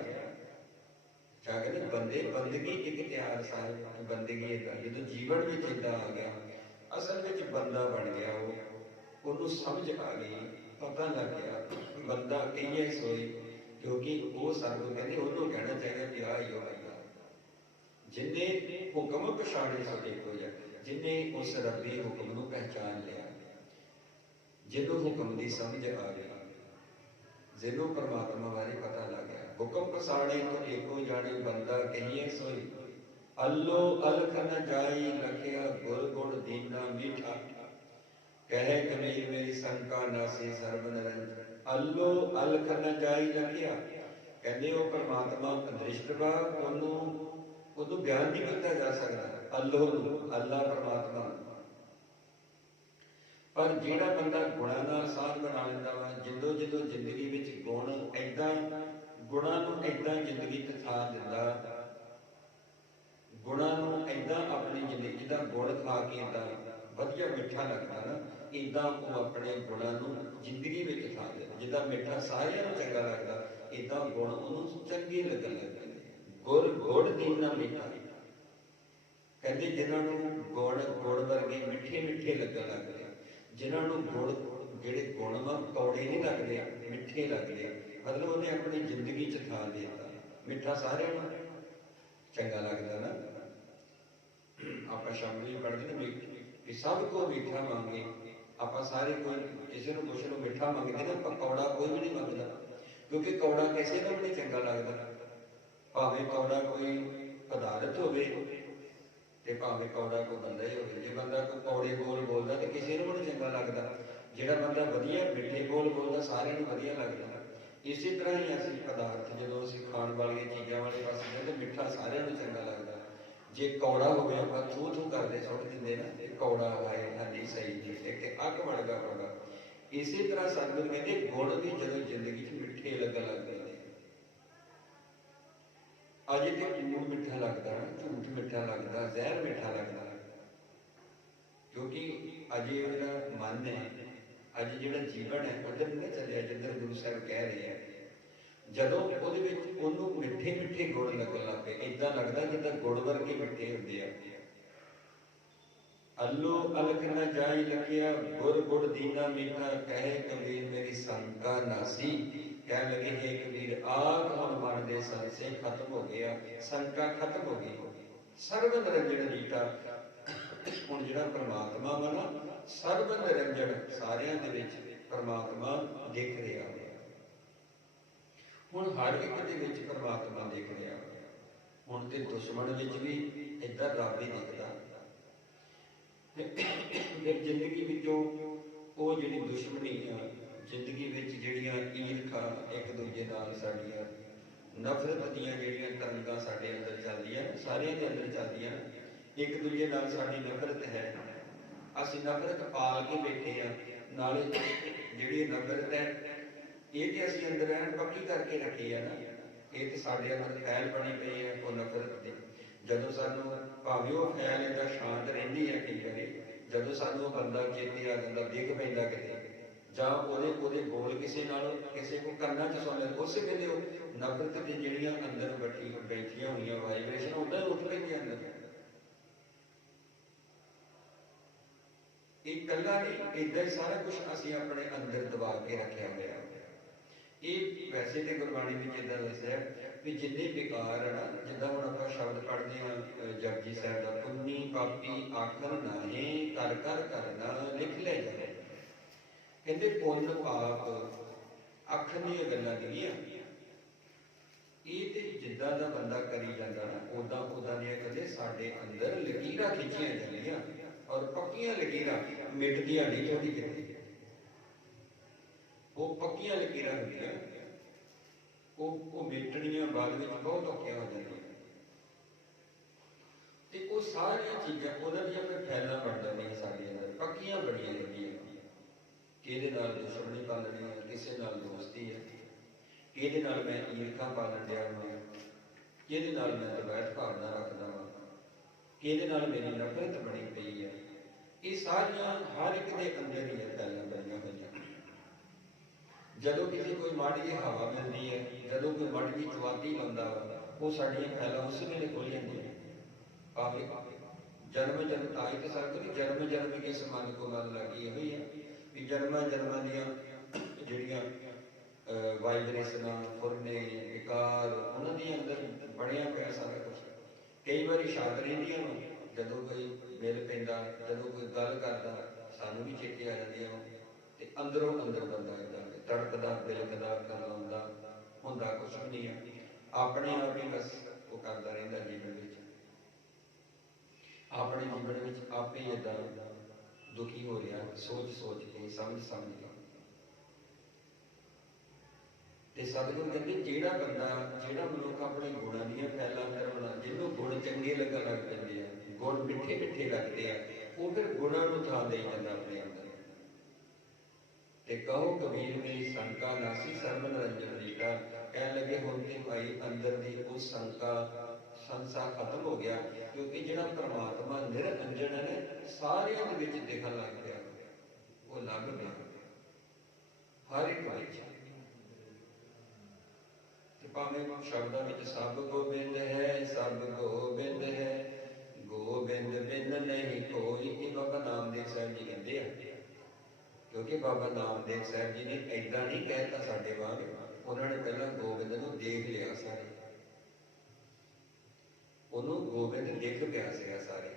ਕਿਆ ਕਹਿੰਦੇ ਬੰਦਗੀ ਇੱਕ ਤਿਆਰ ਸਾਹਿਬ ਬੰਦਗੀ ਏਦਾਂ, ਜਦੋਂ ਜੀਵਨ ਵਿੱਚ ਏਦਾਂ ਆ ਗਿਆ, ਅਸਲ ਵਿੱਚ ਬੰਦਾ ਬਣ ਗਿਆ। ਉਹਨੂੰ ਸਮਝ ਆ ਗਈ, ਪਤਾ ਲੱਗ ਗਿਆ, ਬੰਦਾ ਕਹੀਏ ਸੋਈ। ਕਿਉਂਕਿ ਉਹ ਸਾਨੂੰ ਕਹਿੰਦੇ ਉਹਨੂੰ ਕਹਿਣਾ ਚਾਹੀਦਾ ਕਿ ਆਹ ਹੀ ਉਹ ਬੰਦਾ ਜਿਹਨੇ ਹੁਕਮ ਪਛਾਣੇ ਸੋ ਏਕੋ ਜਿਹਾ, ਜਿਹਨੇ ਉਸ ਰੱਬੀ ਹੁਕਮ ਨੂੰ ਪਹਿਚਾਨ ਲਿਆ, ਜਿਹਨੂੰ ਹੁਕਮ ਦੀ ਸਮਝ ਆ ਗਈ, ਜਿਹਨੂੰ ਪਰਮਾਤਮਾ ਬਾਰੇ ਪਤਾ ਲੱਗ ਗਿਆ। ਹੁਕਮ ਪਛਾਣੇ ਤੋਂ ਏਕੋ ਜਾਣੇ, ਬੰਦਾ ਕਹੀਏ ਸੋਈ। ਅੱਲੋ ਅਲਖ ਨ ਜਾਈ, ਲਖਿਆ ਗੁਰ ਗੁਣ ਦੀਨਾ ਮੀਠਾ। ਕਹੇ ਕਬੀਰ ਮੇਰੀ ਸੰਕਾ ਨਾਸੀ ਸਰਬ ਨਿਰੰਜਨ। ਅੱਲੋ ਅਲਖ ਨ ਜਾਈ ਲਖਿਆ, ਕਹਿੰਦੇ ਉਹ ਪਰਮਾਤਮਾ ਅਦ੍ਰਿਸ਼ਟ ਵਾ, ਉਹਨੂੰ ਬਿਆਨ ਨਹੀਂ ਕੀਤਾ ਜਾ ਸਕਦਾ। ਅੱਲਾਹ ਨੂੰ, ਅੱਲਾ ਪਰਮਾਤਮਾ। ਪਰ ਜਿਹੜਾ ਬੰਦਾ ਗੁਣਾਂ ਦਾ ਸਾਧ ਬਣਾ ਲੈਂਦਾ ਵਾ, ਜਦੋਂ ਜਦੋਂ ਜ਼ਿੰਦਗੀ ਵਿੱਚ ਗੁਣਾਂ ਨੂੰ ਏਦਾਂ ਜ਼ਿੰਦਗੀ 'ਚ ਥਾਂ ਦਿੰਦਾ, ਗੁਣਾਂ ਨੂੰ ਏਦਾਂ ਆਪਣੀ ਜ਼ਿੰਦਗੀ ਦਾ ਗੁਣ ਖਾ ਕੇ ਏਦਾਂ ਵਧੀਆ ਮਿੱਠਾ ਲੱਗਦਾ ਨਾ, ਏਦਾਂ ਉਹ ਆਪਣੇ ਗੁਣਾਂ ਨੂੰ ਜ਼ਿੰਦਗੀ ਵਿੱਚ ਥਾਂ ਦਿੰਦਾ। ਜਿੱਦਾਂ ਮਿੱਠਾ ਸਾਰਿਆਂ ਨੂੰ ਚੰਗਾ ਲੱਗਦਾ, ਏਦਾਂ ਗੁਣ ਉਹਨੂੰ ਚੰਗੇ ਲੱਗਣ ਲੱਗ ਜਾਂਦੇ। ਗੁੜ ਦੀਨਾ ਮਿੱਠਾ, ਕਹਿੰਦੇ ਜਿਨ੍ਹਾਂ ਨੂੰ ਗੁੜ ਵਰਗੇ ਮਿੱਠੇ ਮਿੱਠੇ ਲੱਗਣ ਲੱਗਦੇ, ਜਿਨ੍ਹਾਂ ਨੂੰ ਜਿਹੜੇ ਗੁਣ ਵਾ ਕੌੜੇ ਨਹੀਂ ਲੱਗਦੇ, ਮਿੱਠੇ ਲੱਗਦੇ, ਮਤਲਬ ਉਹਨੇ ਆਪਣੀ ਜ਼ਿੰਦਗੀ 'ਚ ਥਾਂ ਦੇ ਦਿੱਤਾ। ਮਿੱਠਾ ਸਾਰਿਆਂ ਨੂੰ ਚੰਗਾ ਲੱਗਦਾ ਨਾ। ਆਪਾਂ ਸ਼ਬਦ ਵੀ ਪੜ੍ਹਦੇ ਨੇ ਕਿ ਸਭ ਕੋ ਮਿੱਠਾ ਮੰਗੇ। ਆਪਾਂ ਸਾਰੇ ਕੋਈ ਕਿਸੇ ਨੂੰ ਕੁਛ ਨੂੰ ਮਿੱਠਾ ਮੰਗਦੇ ਨਾ, ਆਪਾਂ ਕੌੜਾ ਕੋਈ ਵੀ ਨਹੀਂ ਮੰਗਦਾ, ਕਿਉਂਕਿ ਕੌੜਾ ਕਿਸੇ ਨੂੰ ਵੀ ਨਹੀਂ ਚੰਗਾ ਲੱਗਦਾ। ਭਾਵੇਂ ਕੌੜਾ ਕੋਈ ਪਦਾਰਥ ਹੋਵੇ ਤੇ ਭਾਵੇਂ ਕੌੜਾ ਕੋਈ ਬੰਦਾ ਹੀ ਹੋਵੇ। ਜੇ ਬੰਦਾ ਕੋਈ ਕੌੜੇ ਬੋਲ ਬੋਲਦਾ ਤੇ ਕਿਸੇ ਨੂੰ ਵੀ ਨਹੀਂ ਚੰਗਾ ਲੱਗਦਾ। ਜਿਹੜਾ ਬੰਦਾ ਵਧੀਆ ਮਿੱਠੇ ਬੋਲ ਬੋਲਦਾ ਸਾਰਿਆਂ ਨੂੰ ਵਧੀਆ ਲੱਗਦਾ। ਇਸੇ ਤਰ੍ਹਾਂ ਹੀ ਅਸੀਂ ਪਦਾਰਥ ਜਦੋਂ ਅਸੀਂ ਖਾਣ ਵਾਲੀਆਂ ਚੀਜ਼ਾਂ ਵਾਲੇ ਪਾਸੇ ਜਾਂਦੇ, ਮਿੱਠਾ ਸਾਰਿਆਂ ਨੂੰ ਚੰਗਾ ਲੱਗਦਾ। ਜੇ ਕੌੜਾ ਹੋਵੇ ਆਪਾਂ ਥੂ ਥੂ ਕਰਦੇ ਸੁੱਟ ਦਿੰਦੇ ਨਾ, ਇਹ ਕੌੜਾ ਹੈ ਨਹੀਂ ਸਹੀ ਨਹੀਂ, ਇੱਕ ਅੱਗ ਵੜਗਾ ਵੜਗਾ। ਇਸੇ ਤਰ੍ਹਾਂ ਸਤਿਗੁਰ ਕਹਿੰਦੇ ਗੁਣ ਵੀ ਜਦੋਂ ਜ਼ਿੰਦਗੀ 'ਚ ਮਿੱਠੇ ਲੱਗਣ ਲੱਗ ਜਾਂਦੇ। ਅਜੇ ਤੇ ਕੂੜ ਮਿੱਠਾ ਲੱਗਦਾ, ਝੂਠ ਮਿੱਠਾ ਲੱਗਦਾ, ਜ਼ਹਿਰ ਮਿੱਠਾ ਲੱਗਦਾ, ਕਿਉਂਕਿ ਅਜੇ ਜਿਹੜਾ ਮਨ ਹੈ, ਅੱਜ ਜਿਹੜਾ ਜੀਵਨ ਹੈ ਉੱਧਰ ਨਹੀਂ ਚੱਲਿਆ ਜਿੱਧਰ ਗੁਰੂ ਸਾਹਿਬ ਕਹਿ ਰਹੇ ਆ। ਜਦੋਂ ਉਹਦੇ ਵਿੱਚ ਉਹਨੂੰ ਮਿੱਠੇ ਮਿੱਠੇ ਗੁਣ ਲੱਗਣ ਲੱਗ ਪਏ, ਏਦਾਂ ਲੱਗਦਾ ਜਿੱਦਾਂ ਗੁੜ ਵਰਗੇ ਮਿੱਠੇ ਹੁੰਦੇ ਆ। ਅੱਲੋ ਅਲਖ ਨਾ ਜਾਈ ਲਖਿਆ, ਗੁੜ ਦੀਨਾ ਮੀਠਾ, ਕਹੇ ਕਬੀਰ ਮੇਰੀ ਸੰਕਾ ਨਾਸੀ। ਕਹਿਣ ਲੱਗੇ ਹੇ ਕਬੀਰ, ਆਪ ਹੁਣ ਮਨ ਦੇ ਸੰਸੇ ਖਤਮ ਹੋ ਗਿਆ, ਸੰਕਾ ਖਤਮ ਹੋ ਗਈ। ਸਰਬ ਨਿਰੰਜਨ ਰੀਟਾ, ਹੁਣ ਜਿਹੜਾ ਪਰਮਾਤਮਾ ਵਾ ਨਾ, ਸਰਬ ਨਿਰੰਜਨ, ਸਾਰਿਆਂ ਦੇ ਵਿੱਚ ਪਰਮਾਤਮਾ ਦਿਖ ਰਿਹਾ ਹੈ। ਹੁਣ ਹਰ ਇੱਕ ਦੇ ਵਿੱਚ ਪਰਮਾਤਮਾ ਦਿਖ ਰਿਹਾ। ਹੁਣ ਤੇ ਦੁਸ਼ਮਣ ਵਿੱਚ ਵੀ ਏਦਾਂ ਰੱਬ ਹੀ ਦਿਖਦਾ। ਫਿਰ ਜ਼ਿੰਦਗੀ ਵਿੱਚੋਂ ਉਹ ਜਿਹੜੀ ਦੁਸ਼ਮਣੀ ਆ, ਜ਼ਿੰਦਗੀ ਵਿੱਚ ਜਿਹੜੀਆਂ ਈਰਖਾ, ਇੱਕ ਦੂਜੇ ਨਾਲ ਸਾਡੀਆਂ ਨਫ਼ਰਤ ਦੀਆਂ ਜਿਹੜੀਆਂ ਤਰੰਗਾਂ ਸਾਡੇ ਅੰਦਰ ਚੱਲਦੀਆਂ, ਸਾਰਿਆਂ ਦੇ ਅੰਦਰ ਚੱਲਦੀਆਂ, ਇੱਕ ਦੂਜੇ ਨਾਲ ਸਾਡੀ ਨਫ਼ਰਤ ਹੈ। ਅਸੀਂ ਨਫ਼ਰਤ ਪਾਲ ਕੇ ਬੈਠੇ ਆ। ਨਾਲੇ ਜਿਹੜੀ ਨਫ਼ਰਤ ਹੈ ਇਹ ਤੇ ਅਸੀਂ ਅੰਦਰ ਰਹਿਣ ਪੱਕੀ ਕਰਕੇ ਰੱਖੀ ਆ ਨਾ, ਇਹ ਤੇ ਸਾਡੇ ਅੰਦਰ ਫੈਲ ਬਣੀ ਪਈ ਹੈ ਉਹ ਨਫ਼ਰਤ ਦੀ। ਜਦੋਂ ਸਾਨੂੰ ਭਾਵੇਂ ਉਹ ਫੈਲ ਏਦਾਂ ਸ਼ਾਂਤ ਰਹਿੰਦੀ ਹੈ, ਕਈ ਵਾਰੀ ਜਦੋਂ ਸਾਨੂੰ ਉਹ ਬੰਦਾ ਚੇਤੇ ਆ ਜਾਂਦਾ, ਦਿਖ ਪੈਂਦਾ ਕਿਤੇ, ਜਾਂ ਉਹਦੇ ਬੋਲ ਕਿਸੇ ਨਾਲ ਕਿਸੇ ਕੋ ਕੰਨਾਂ 'ਚ ਸੁਣ ਲੈਂਦੇ, ਉਸੇ ਵੇਲੇ ਉਹ ਨਫ਼ਰਤ ਦੀ ਜਿਹੜੀਆਂ ਅੰਦਰ ਬੈਠੀਆਂ ਹੋਈਆਂ ਵਾਈਬ੍ਰੇਸ਼ਨ ਉੱਦਾਂ ਉੱਠ ਪੈਂਦੀਆਂ ਅੰਦਰ। ਇਹ ਇਕੱਲਾ ਨਹੀਂ, ਏਦਾਂ ਹੀ ਸਾਰਾ ਕੁਛ ਅਸੀਂ ਆਪਣੇ ਅੰਦਰ ਦਬਾ ਕੇ ਰੱਖਿਆ ਹੋਇਆ। ਇਹ ਵੈਸੇ ਤੇ ਗੁਰਬਾਣੀ ਵਿੱਚ ਏਦਾਂ ਦੱਸਿਆ ਵੀ ਜਿੰਨੇ ਵਿਕਾਰ ਹੈ ਨਾ, ਜਿੱਦਾਂ ਹੁਣ ਆਪਾਂ ਸ਼ਬਦ ਪੜ੍ਹਦੇ ਹਾਂ ਜਪਜੀ ਸਾਹਿਬ ਦਾ, ਪੁੰਨੀ ਪਾਪੀ ਆਖਰ ਨਾਹੀ, ਕਰ ਕਰ ਕਰਨਾ ਲਿਖ ਲੈ ਜਾਏ। ਕਹਿੰਦੇ ਪੁੰਨ ਪਾਪ ਆਖਣ ਦੀਆਂ ਗੱਲਾਂ ਨਹੀਂ। ਇਹ ਤੇ ਜਿੱਦਾਂ ਦਾ ਬੰਦਾ ਕਰੀ ਜਾਂਦਾ ਨਾ, ਉਦਾਂ ਦੀਆਂ ਕਹਿੰਦੇ ਸਾਡੇ ਅੰਦਰ ਲਕੀਰਾਂ ਖਿੱਚੀਆਂ ਜਾਂਦੀਆਂ, ਔਰ ਪੱਕੀਆਂ ਲਕੀਰਾਂ, ਮਿਟਦੀਆਂ ਨਹੀਂ ਥੋੜੀ ਕਿਤੇ, ਉਹ ਪੱਕੀਆਂ ਲਕੀਰਾਂ ਹੁੰਦੀਆਂ, ਉਹ ਮਿਟਣੀਆਂ ਬਾਅਦ ਵਿੱਚ ਬਹੁਤ ਔਖੀਆਂ ਹੋ ਜਾਂਦੀਆਂ। ਤੇ ਉਹ ਸਾਰੀਆਂ ਚੀਜ਼ਾਂ ਉਹਨਾਂ ਦੀਆਂ ਫਿਰ ਫੈਲਾਂ ਬਣ ਜਾਂਦੀਆਂ ਸਾਡੇ ਅੰਦਰ, ਪੱਕੀਆਂ ਬੜੀਆਂ ਹੁੰਦੀਆਂ। ਕਿਹਦੇ ਨਾਲ ਦੁਸ਼ਮਣੀ ਪਾਲਣੀ ਹੈ, ਕਿਸੇ ਨਾਲ ਦੋਸਤੀ ਹੈ, ਕਿਹਦੇ ਨਾਲ ਮੈਂ ਈਰਖਾ ਪਾਲਣ ਡਿਆ ਹਾਂ, ਕਿਹਦੇ ਨਾਲ ਮੈਂ ਦਵੈਤ ਭਾਵਨਾ ਰੱਖਦਾ ਹਾਂ, ਕਿਹਦੇ ਨਾਲ ਮੇਰੀ ਨਫ਼ਰਤ ਬਣੀ ਪਈ ਹੈ। ਇਹ ਸਾਰੀਆਂ ਹਰ ਇੱਕ ਦੇ ਅੰਦਰ ਹੀ ਫੈਲਾਂ ਬਣੀਆਂ ਹੋਈਆਂ। ਜਦੋਂ ਕਿਸੇ ਕੋਈ ਮਾੜੀ ਜਿਹੀ ਹਵਾ ਮਿਲਦੀ ਹੈ, ਜਦੋਂ ਕੋਈ ਮਾੜੀ ਜਿਹੀ ਚਵਾਤੀ ਲਾਉਂਦਾ, ਉਹ ਸਾਡੀਆਂ ਫੈਲਾਂ ਉਸ ਵੇਲੇ ਖੁੱਲ੍ਹ ਜਾਂਦੀਆਂ। ਭਾਵੇਂ ਜਨਮ ਤਾਂ ਹੀ ਤਾਂ ਸਤਿਗੁਰੂ ਜਨਮ ਕਿਸ ਮਨ ਕੋ ਮਨ ਲੱਗੀ ਹੋਈ ਹੈ ਵੀ ਜਨਮਾਂ ਦੀਆਂ ਜਿਹੜੀਆਂ ਵਾਈਬ੍ਰੇਸ਼ਨਾਂ, ਫੁਰਨੇ, ਵਿਕਾਰ, ਉਹਨਾਂ ਦੇ ਅੰਦਰ ਬਣਿਆ ਪਿਆ ਸਾਰਾ ਕੁਛ। ਕਈ ਵਾਰੀ ਸ਼ਾਂਤ ਰਹਿੰਦੀਆਂ ਵਾ, ਜਦੋਂ ਕੋਈ ਮਿਲ ਪੈਂਦਾ, ਜਦੋਂ ਕੋਈ ਗੱਲ ਕਰਦਾ, ਸਾਨੂੰ ਵੀ ਚੇਤੇ ਆ ਜਾਂਦੀਆਂ ਤੇ ਅੰਦਰੋਂ ਅੰਦਰ ਬੰਦਾ ਏਦਾਂ ਤੜਕਦਾ, ਬਿਲਕਦਾ, ਕਰਲਾਉਂਦਾ, ਹੁੰਦਾ ਕੁਛ ਵੀ ਨਹੀਂ ਹੈ। ਆਪਣੇ ਆਪ ਹੀ ਬਸ ਉਹ ਕਰਦਾ ਰਹਿੰਦਾ ਜੀਵਨ ਵਿੱਚ, ਆਪਣੇ ਜੀਵਨ ਵਿੱਚ ਆਪੇ ਹੀ ਏਦਾਂ ਦੁਖੀ ਹੋ ਰਿਹਾ, ਸੋਚ ਕੇ, ਸਮਝ ਕੇ। ਤੇ ਸਤਿਗੁਰੂ ਕਹਿੰਦੇ ਜਿਹੜਾ ਬੰਦਾ, ਜਿਹੜਾ ਮਨੁੱਖ ਆਪਣੇ ਗੁਣਾਂ ਦੀਆਂ ਫੈਲਾਂ ਕਰਨਾ, ਜਿਹਨੂੰ ਗੁਣ ਚੰਗੇ ਲੱਗਣ ਲੱਗ ਪੈਂਦੇ ਆ, ਗੁਣ ਮਿੱਠੇ ਮਿੱਠੇ ਲੱਗਦੇ ਆ, ਉਹ ਫਿਰ ਗੁਣਾਂ ਨੂੰ ਥਾਂ ਦੇਈ ਜਾਂਦਾ ਆਪਣੇ ਅੰਦਰ। ਤੇ ਕਹੋ ਕਬੀਰ ਮੇਰੀ ਸ਼ੰਕਾ ਨਾਸੀ ਸਰਬ ਨਿਰੰਜਨ ਰੀਠਾ। ਕਹਿਣ ਲੱਗੇ ਹੁਣ ਤੇ ਭਾਈ ਅੰਦਰ ਦੀ ਉਹ ਸੰਸਾ ਖਤਮ ਹੋ ਗਿਆ, ਕਿਉਂਕਿ ਜਿਹੜਾ ਪਰਮਾਤਮਾ ਨਿਰੰਜਨ ਹੈ ਨਾ, ਸਾਰਿਆਂ ਦੇ ਵਿੱਚ ਦਿਖਣ ਲੱਗ ਪਿਆ, ਉਹ ਲੱਗ ਪਿਆ ਹਰ ਇੱਕ ਵਿੱਚ। ਤੇ ਭਾਵੇਂ ਸ਼ਬਦਾਂ ਵਿੱਚ ਸਭ ਗੋਬਿੰਦ ਹੈ, ਸਭ ਗੋਬਿੰਦ ਹੈ, ਗੋਬਿੰਦ ਬਿਨ ਨਹੀਂ ਕੋਈ, ਇਹ ਬਾਬਾ ਨਾਮਦੇਵ ਸਾਹਿਬ ਜੀ ਕਹਿੰਦੇ ਆ। ਕਿਉਂਕਿ ਬਾਬਾ ਨਾਮਦੇਵ ਸਾਹਿਬ ਜੀ ਨੇ ਏਦਾਂ ਨਹੀਂ ਕਹਿਤਾ ਸਾਡੇ ਵਾਂਗ, ਉਹਨਾਂ ਨੇ ਪਹਿਲਾਂ ਗੋਬਿੰਦ ਨੂੰ ਦੇਖ ਲਿਆ ਸਾਰੇ, ਉਹਨੂੰ ਗੋਬਿੰਦ ਦਿਖ ਪਿਆ ਸੀਗਾ ਸਾਰੇ,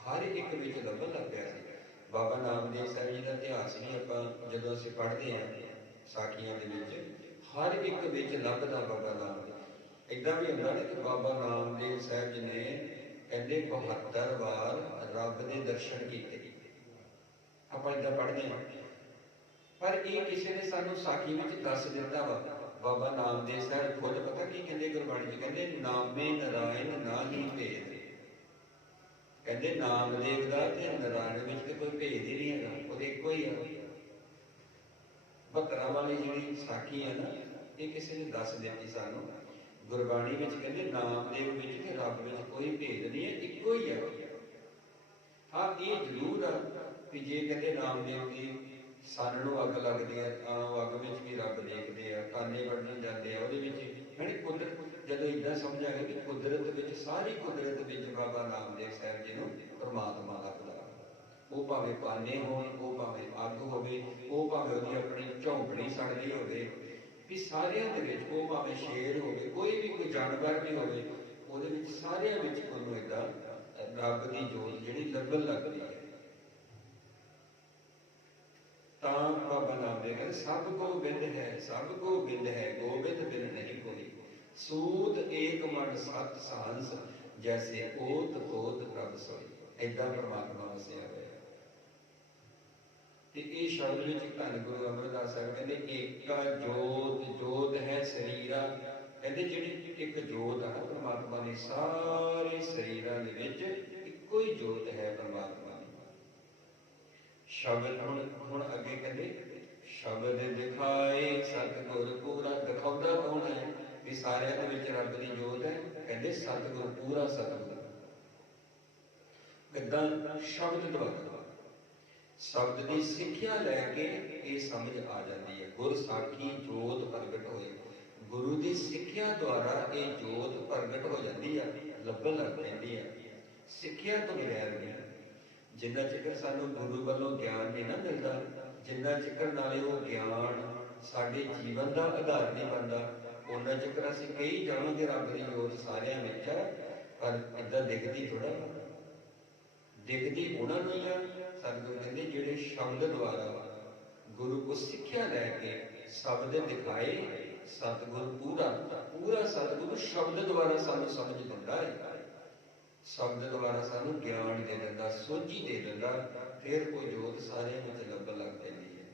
ਹਰ ਇੱਕ ਵਿੱਚ ਲੱਭਣ ਲੱਗ ਪਿਆ ਸੀ। ਬਾਬਾ ਨਾਮਦੇਵ ਸਾਹਿਬ ਜੀ ਦਾ ਇਤਿਹਾਸ ਵੀ ਆਪਾਂ ਜਦੋਂ ਅਸੀਂ ਪੜ੍ਹਦੇ ਹਾਂ ਸਾਖੀਆਂ ਦੇ ਵਿੱਚ, ਹਰ ਇੱਕ ਵਿੱਚ ਲੱਭਦਾ ਬਾਬਾ ਨਾਮਦੇਵ। ਏਦਾਂ ਵੀ ਹੁੰਦਾ ਨਾ ਕਿ ਬਾਬਾ ਨਾਮਦੇਵ ਸਾਹਿਬ ਜੀ ਨੇ ਕਹਿੰਦੇ 72 ਵਾਰ ਰੱਬ ਦੇ ਦਰਸ਼ਨ ਕੀਤੇ, ਆਪਾਂ ਏਦਾਂ ਪੜ੍ਹਦੇ ਹਾਂ। ਪਰ ਇਹ ਕਿਸੇ ਨੇ ਸਾਨੂੰ ਸਾਖੀ ਵਿੱਚ ਦੱਸ ਦਿੱਤਾ ਵਾ। ਬਾਬਾ ਨਾਮਦੇਵ ਸਾਹਿਬ ਖੁਦ ਪਤਾ ਕੀ ਕਹਿੰਦੇ ਗੁਰਬਾਣੀ 'ਚ, ਕਹਿੰਦੇ ਨਾਮੇ ਨਾਰਾਇਣ ਨਾ ਹੀ ਭੇਦ। ਕਹਿੰਦੇ ਨਾਮਦੇਵ ਦਾ ਤੇ ਨਾਰਾਇਣ ਵਿੱਚ ਤੇ ਕੋਈ ਭੇਦ ਹੀ ਨਹੀਂ ਹੈਗਾ, ਉਹਦੇ ਇੱਕੋ ਹੀ ਆ। 72 ਵਾਲੀ ਜਿਹੜੀ ਸਾਖੀ ਹੈ ਨਾ, ਇਹ ਕਿਸੇ ਨੇ ਦੱਸ ਦਿੱਤੀ ਸਾਨੂੰ ਗੁਰਬਾਣੀ ਵਿੱਚ। ਕਹਿੰਦੇ ਨਾਮਦੇਵ ਵਿੱਚ ਤੇ ਰੱਬ ਵਿੱਚ ਕੋਈ ਭੇਦ ਨਹੀਂ ਹੈ, ਇੱਕੋ ਹੀ ਆ। ਹਾਂ ਇਹ ਜ਼ਰੂਰ ਆ ਵੀ ਜੇ ਕਹਿੰਦੇ ਨਾਮਦੇਵ ਦੀ ਸਨ ਨੂੰ ਅੱਗ ਲੱਗਦੀ ਹੈ, ਉਹ ਅੱਗ ਵਿੱਚ ਵੀ ਰੱਬ ਦੇਖਦੇ ਆ, ਕਾਨੇ ਵੱਢਣ ਜਾਂਦੇ ਆ, ਉਹਦੇ ਵਿੱਚ ਯਾਨੀ ਕੁਦਰਤ, ਜਦੋਂ ਇੱਦਾਂ ਸਮਝਾਂਗੇ ਕਿ ਕੁਦਰਤ ਵਿੱਚ, ਸਾਰੀ ਕੁਦਰਤ ਵਿੱਚ ਬਾਬਾ ਨਾਮਦੇਵ ਸਾਹਿਬ ਜੀ ਨੂੰ ਪਰਮਾਤਮਾ ਲੱਗਦਾ। ਉਹ ਭਾਵੇਂ ਕਾਨੇ ਹੋਣ, ਉਹ ਭਾਵੇਂ ਅੱਗ ਹੋਵੇ, ਉਹ ਭਾਵੇਂ ਉਹਦੀ ਆਪਣੀ ਝੌਂਪੜੀ ਸੜਦੀ ਹੋਵੇ, ਵੀ ਸਾਰਿਆਂ ਦੇ ਵਿੱਚ, ਉਹ ਭਾਵੇਂ ਸ਼ੇਰ ਹੋਵੇ, ਕੋਈ ਵੀ ਕੋਈ ਜਾਨਵਰ ਵੀ ਹੋਵੇ, ਉਹਦੇ ਵਿੱਚ ਸਾਰਿਆਂ ਵਿੱਚ ਉਹਨੂੰ ਏਦਾਂ ਰੱਬ ਦੀ ਜੋਤ ਜਿਹੜੀ ਲੱਭਣ ਲੱਗਦੀ ਹੈ। ਤਾਂ ਬਾਬਾ ਨਾਮਦੇਵ ਕਹਿੰਦੇ ਸਭ ਗੋਬਿੰਦ ਹੈ, ਸਭ ਗੋਬਿੰਦ ਹੈ, ਗੋਬਿੰਦ ਬਿਨ ਨਹੀਂ ਕੋਈ। ਸੂਤ ਏਕ ਮਨ ਸਤ ਸਾਂਸ, ਜੈਸੇ ਓਤ ਓਤ ਪ੍ਰਭ ਸੋਈ। ਏਦਾਂ ਪਰਮਾਤਮਾ ਵਸਿਆ ਹੋਇਆ। ਤੇ ਇਹ ਸ਼ਬਦ ਵਿੱਚ ਧੰਨ ਗੁਰੂ ਅਮਰਦਾਸ ਸਾਹਿਬ ਕਹਿੰਦੇ ਏਕਾ ਜੋਤ, ਜੋਤ ਹੈ ਸਰੀਰਾ। ਕਹਿੰਦੇ ਜਿਹੜੀ ਇੱਕ ਜੋਤ ਆ ਪਰਮਾਤਮਾ ਨੇ ਸਾਰੇ ਸਰੀਰਾਂ ਦੇ ਵਿੱਚ, ਇੱਕੋ ਹੀ ਜੋਤ ਹੈ ਪਰਮਾਤਮਾ ਦੀ। ਸ਼ਬਦ ਹੁਣ ਅੱਗੇ ਕਹਿੰਦੇ ਸ਼ਬਦ ਦਿਖਾਏ ਸਤਿਗੁਰ ਪੂਰਾ। ਦਿਖਾਉਂਦਾ ਕੌਣ ਹੈ ਵੀ ਸਾਰਿਆਂ ਦੇ ਵਿੱਚ ਰੱਬ ਦੀ ਜੋਤ ਹੈ? ਕਹਿੰਦੇ ਸਤਿਗੁਰ ਪੂਰਾ ਸਤਿਗੁਰ। ਕਿੱਦਾਂ? ਸ਼ਬਦ ਦੁਆਰਾ। ਸ਼ਬਦ ਦੀ ਸਿੱਖਿਆ ਲੈ ਕੇ ਇਹ ਸਮਝ ਆ ਜਾਂਦੀ ਹੈ। ਗੁਰ ਸਾਖੀ ਜੋਤ ਪ੍ਰਗਟ ਹੋਏ, ਗੁਰੂ ਦੀ ਸਿੱਖਿਆ ਦੁਆਰਾ ਇਹ ਜੋਤ ਪ੍ਰਗਟ ਹੋ ਜਾਂਦੀ ਹੈ, ਲੱਭਣ ਲੱਗ ਪੈਂਦੀ ਹੈ। ਸਿੱਖਿਆ ਤੋਂ ਬਗੈਰ ਨਹੀਂ। ਜਿੰਨਾ ਚਿਰ ਸਾਨੂੰ ਗੁਰੂ ਵੱਲੋਂ ਗਿਆਨ ਨਹੀਂ ਨਾ ਮਿਲਦਾ, ਜਿੰਨਾ ਚਿਰ ਨਾਲੇ ਉਹ ਗਿਆਨ ਸਾਡੇ ਜੀਵਨ ਦਾ ਆਧਾਰ ਨਹੀਂ ਬਣਦਾ, ਉਹਨਾਂ ਚਿਰ ਅਸੀਂ ਕਹੀ ਜਾਵਾਂਗੇ ਰੱਬ ਦੀ ਜੋਤ ਸਾਰਿਆਂ ਵਿੱਚ ਹੈ, ਪਰ ਏਦਾਂ ਦਿਖਦੀ ਥੋੜਾ। ਦਿਖਦੀ ਉਹਨਾਂ ਨੂੰ ਹੀ ਆ। ਸਤਿਗੁਰੂ ਕਹਿੰਦੇ ਜਿਹੜੇ ਸ਼ਬਦ ਦੁਆਰਾ ਗੁਰੂ ਕੋ ਸਿੱਖਿਆ ਲੈ ਕੇ ਸ਼ਬਦ ਦਿਖਾਏ, ਸਤਿਗੁਰ ਪੂਰਾ ਪੂਰਾ ਸਤਿਗੁਰੂ ਸ਼ਬਦ ਦੁਆਰਾ ਸਾਨੂੰ ਸਮਝ ਦਿੰਦਾ ਹੈ, ਸ਼ਬਦ ਦੁਆਰਾ ਸਾਨੂੰ ਗਿਆਨ ਦੇ ਦਿੰਦਾ, ਸੋਝੀ ਦੇ ਦਿੰਦਾ। ਫਿਰ ਉਹ ਜੋਤ ਸਾਰਿਆਂ ਵਿੱਚ ਲੱਭਣ ਲੱਗ ਪੈਂਦੀ ਹੈ।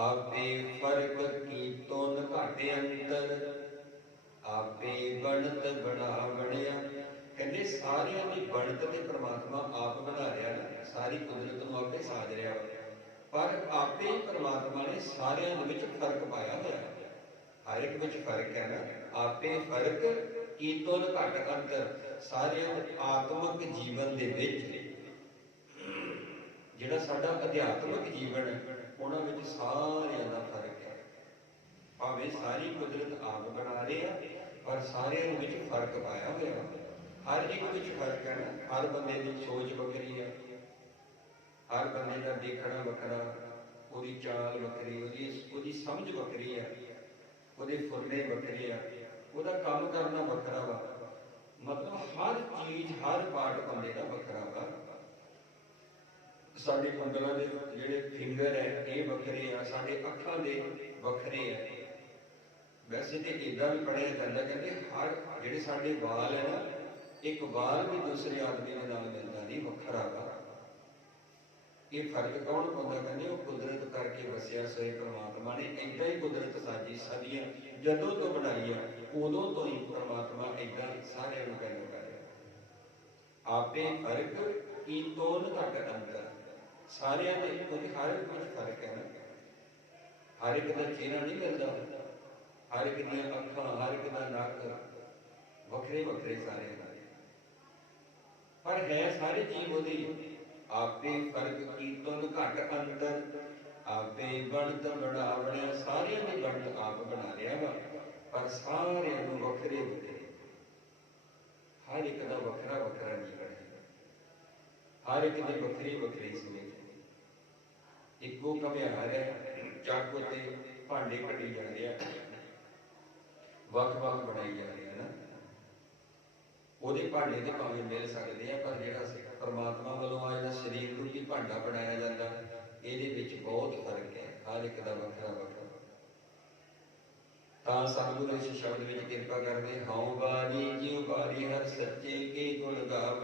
ਆਪੇ ਫਰਕ ਕੀਤੋਂ ਨ ਘਾਟੇ ਅੰਤਰ, ਆਪੇ ਬਣਤ ਬਣਾ ਬਣਿਆ। ਕਹਿੰਦੇ ਸਾਰਿਆਂ ਦੀ ਬਣਤ ਤੇ ਪ੍ਰਮਾਤਮਾ ਆਪ ਬਣਾ ਰਿਹਾ ਨਾ, ਸਾਰੀ ਕੁਦਰਤ ਨੂੰ ਆਪੇ ਸਾਜ ਰਿਹਾ, ਪਰ ਆਪੇ ਹੀ ਪ੍ਰਮਾਤਮਾ ਨੇ ਸਾਰਿਆਂ ਦੇ ਵਿੱਚ ਫਰਕ ਪਾਇਆ ਹੋਇਆ। ਹਰ ਇੱਕ ਵਿੱਚ ਫਰਕ ਹੈ ਨਾ। ਆਪੇ ਫਰਕ ਕੀਤੋਂ ਨ ਘਟ ਅੰਤਰ। ਸਾਰਿਆਂ ਆਤਮਿਕ ਜੀਵਨ ਦੇ ਵਿੱਚ, ਜਿਹੜਾ ਸਾਡਾ ਅਧਿਆਤਮਿਕ ਜੀਵਨ ਹੈ, ਉਹਨਾਂ ਵਿੱਚ ਸਾਰਿਆਂ ਦਾ ਫਰਕ ਹੈ। ਭਾਵੇਂ ਸਾਰੀ ਕੁਦਰਤ ਆਪ ਬਣਾ ਰਹੇ ਆ, ਪਰ ਸਾਰਿਆਂ ਵਿੱਚ ਫਰਕ ਪਾਇਆ ਹੋਇਆ। ਹਰ ਇੱਕ ਵਿੱਚ ਫਰਕ ਹੈ ਨਾ। ਹਰ ਬੰਦੇ ਦੀ ਸੋਚ ਵੱਖਰੀ ਹੈ, ਹਰ ਬੰਦੇ ਦਾ ਦੇਖਣਾ ਵੱਖਰਾ, ਉਹਦੀ ਚਾਲ ਵੱਖਰੀ, ਉਹਦੀ ਸਮਝ ਵੱਖਰੀ ਹੈ, ਉਹਦੇ ਫੁਰਨੇ ਵੱਖਰੇ ਆ, ਉਹਦਾ ਕੰਮ ਕਰਨਾ ਵੱਖਰਾ ਵਾ। ਮਤਲਬ ਹਰ ਚੀਜ਼, ਹਰ ਪਾਰਟ ਬੰਦੇ ਦਾ ਵੱਖਰਾ ਵਾ। ਸਾਡੇ ਉਂਗਲਾਂ ਦੇ ਜਿਹੜੇ ਫਿੰਗਰ ਹੈ ਇਹ ਵੱਖਰੇ ਆ, ਸਾਡੇ ਅੱਖਾਂ ਦੇ ਵੱਖਰੇ ਆ। ਵੈਸੇ ਤੇ ਏਦਾਂ ਵੀ ਪੜ੍ਹਿਆ ਜਾਂਦਾ, ਕਹਿੰਦੇ ਹਰ ਜਿਹੜੇ ਸਾਡੇ ਵਾਲ ਹੈ ਨਾ, ਇੱਕ ਵਾਲ ਵੀ ਦੂਸਰੇ ਆਦਮੀ ਦੇ ਨਾਲ ਮਿਲਦਾ ਨਹੀਂ, ਵੱਖਰਾ ਵਾ। ਇਹ ਫਰਕ ਕੌਣ ਪਾਉਂਦਾ? ਕਹਿੰਦੇ ਉਹ ਕੁਦਰਤ ਕਰਕੇ ਵਸਿਆ ਸੋਏ ਪ੍ਰਮਾਤਮਾ ਨੇ ਏਦਾਂ ਹੀ ਕੁਦਰਤ ਸਾਜੀ ਸਦੀਆਂ ਜਦੋਂ ਤੋਂ ਬਣਾਈ ਆ, ਉਦੋਂ ਤੋਂ ਹੀ ਪ੍ਰਮਾਤਮਾ ਏਦਾਂ ਸਾਰਿਆਂ ਨੂੰ ਪੈਦਾ ਕਰ ਰਿਹਾ। ਆਪੇ ਫਰਕ ਕੀਤੋਨ ਘਟ ਅੰਤਰ, ਸਾਰਿਆਂ ਦੇ ਕੋਈ ਹਰ ਇੱਕ ਵਿੱਚ ਫਰਕ ਹੈ ਨਾ। ਹਰ ਇੱਕ ਦਾ ਚਿਹਰਾ ਨਹੀਂ ਮਿਲਦਾ, ਹਰ ਇੱਕ ਦੀਆਂ ਅੱਖਾਂ, ਹਰ ਇੱਕ ਦਾ ਨੱਕ ਵੱਖਰੇ ਵੱਖਰੇ ਸਾਰਿਆਂ ਦਾ, ਪਰ ਹੈ ਸਾਰੇ ਜੀਵ ਉਹਦੀ। ਆਪੇ ਫਰਕ ਕੀਤੋਨ ਘਟ ਅੰਤਰ, ਆਪੇ ਬਣਤ ਬਣਾਵਣਿਆ, ਸਾਰਿਆਂ ਦੀ ਬਣਤ ਆਪ ਬਣਾ ਰਿਹਾ ਵਾ, ਪਰ ਸਾਰਿਆਂ ਨੂੰ ਵੱਖਰੇ ਵੱਖਰੇ, ਹਰ ਇੱਕ ਦਾ ਵੱਖਰਾ ਵੱਖਰਾ ਜੀਵਨ ਹੈ, ਹਰ ਇੱਕ ਦੀ ਵੱਖਰੀ ਵੱਖਰੀ ਸਮੇਤ। ਇੱਕੋ ਘਮਿਆਰ ਹੈ, ਚੱਕ ਉੱਤੇ ਭਾਂਡੇ ਕੱਢੀ ਜਾ ਰਿਹਾ, ਵੱਖ ਵੱਖ ਬਣਾਈ ਜਾ ਰਿਹਾ ਨਾ। ਉਹਦੇ ਭਾਂਡੇ ਤੇ ਭਾਵੇਂ ਮਿਲ ਸਕਦੇ ਆ, ਪਰ ਜਿਹੜਾ ਪਰਮਾਤਮਾ ਵੱਲੋਂ ਆ ਜਿਹੜਾ ਸਰੀਰ ਰੂਪੀ ਭਾਂਡਾ ਬਣਾਇਆ ਜਾਂਦਾ, ਇਹਦੇ ਵਿੱਚ ਬਹੁਤ ਫਰਕ ਹੈ, ਹਰ ਇੱਕ ਦਾ ਵੱਖਰਾ ਵੱਖਰਾ। ਤਾਂ ਸਤਿਗੁਰੂ ਇਸ ਸ਼ਬਦ ਵਿੱਚ ਕਿਰਪਾ ਕਰਦੇ, ਹਉ ਬਾਰੀ ਜਿਉ ਬਾਰੀ ਹਰ ਸੱਚੇ ਕੇ ਗੁਣ ਗਾਵਣ।